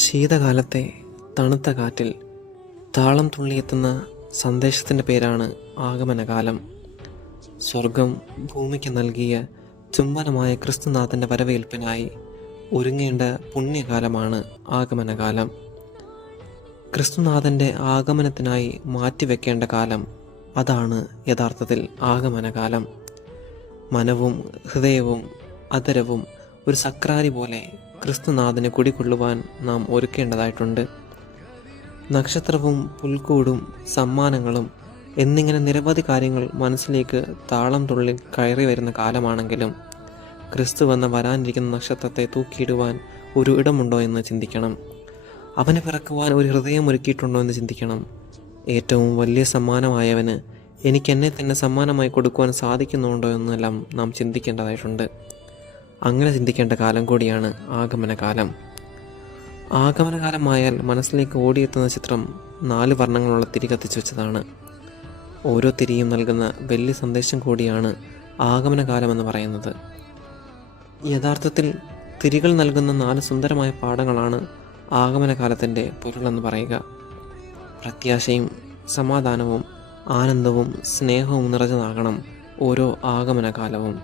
ശീതകാലത്തെ തണുത്ത കാറ്റിൽ താളം തുള്ളിയെത്തുന്ന സന്ദേശത്തിൻ്റെ പേരാണ് ആഗമനകാലം. സ്വർഗം ഭൂമിക്ക് നൽകിയ ചുംബനമായ ക്രിസ്തുനാഥൻ്റെ വരവേൽപ്പിനായി ഒരുങ്ങേണ്ട പുണ്യകാലമാണ് ആഗമനകാലം. ക്രിസ്തുനാഥൻ്റെ ആഗമനത്തിനായി മാറ്റിവെക്കേണ്ട കാലം, അതാണ് യഥാർത്ഥത്തിൽ ആഗമനകാലം. മനവും ഹൃദയവും അധരവും ഒരു സക്രാരി പോലെ ക്രിസ്തുനാഥന് കുടികൊള്ളുവാൻ നാം ഒരുക്കേണ്ടതായിട്ടുണ്ട്. നക്ഷത്രവും പുൽക്കൂടും സമ്മാനങ്ങളും എന്നിങ്ങനെ നിരവധി കാര്യങ്ങൾ മനസ്സിലേക്ക് താളം തുള്ളി കയറി വരുന്ന കാലമാണെങ്കിലും ക്രിസ്തു വരാനിരിക്കുന്ന നക്ഷത്രത്തെ തൂക്കിയിടുവാൻ ഒരു ഇടമുണ്ടോ എന്ന് ചിന്തിക്കണം. അവന് പിറക്കുവാൻ ഒരു ഹൃദയം ഒരുക്കിയിട്ടുണ്ടോ എന്ന് ചിന്തിക്കണം. ഏറ്റവും വലിയ സമ്മാനമായവന് എനിക്ക് എന്നെ തന്നെ സമ്മാനമായി കൊടുക്കുവാൻ സാധിക്കുന്നുണ്ടോ എന്നെല്ലാം നാം ചിന്തിക്കേണ്ടതായിട്ടുണ്ട്. അങ്ങനെ ചിന്തിക്കേണ്ട കാലം കൂടിയാണ് ആഗമനകാലം. ആഗമനകാലമായാൽ മനസ്സിലേക്ക് ഓടിയെത്തുന്ന ചിത്രം 4 വർണ്ണങ്ങളുള്ള തിരി കത്തിച്ചു വെച്ചതാണ്. ഓരോ തിരിയും നൽകുന്ന വലിയ സന്ദേശം കൂടിയാണ് ആഗമനകാലമെന്ന് പറയുന്നത്. യഥാർത്ഥത്തിൽ തിരികൾ നൽകുന്ന 4 സുന്ദരമായ പാഠങ്ങളാണ് ആഗമനകാലത്തിൻ്റെ പൊരുളെന്ന് പറയുക. പ്രത്യാശയും സമാധാനവും ആനന്ദവും സ്നേഹവും നിറഞ്ഞതാകണം ഓരോ ആഗമനകാലവും.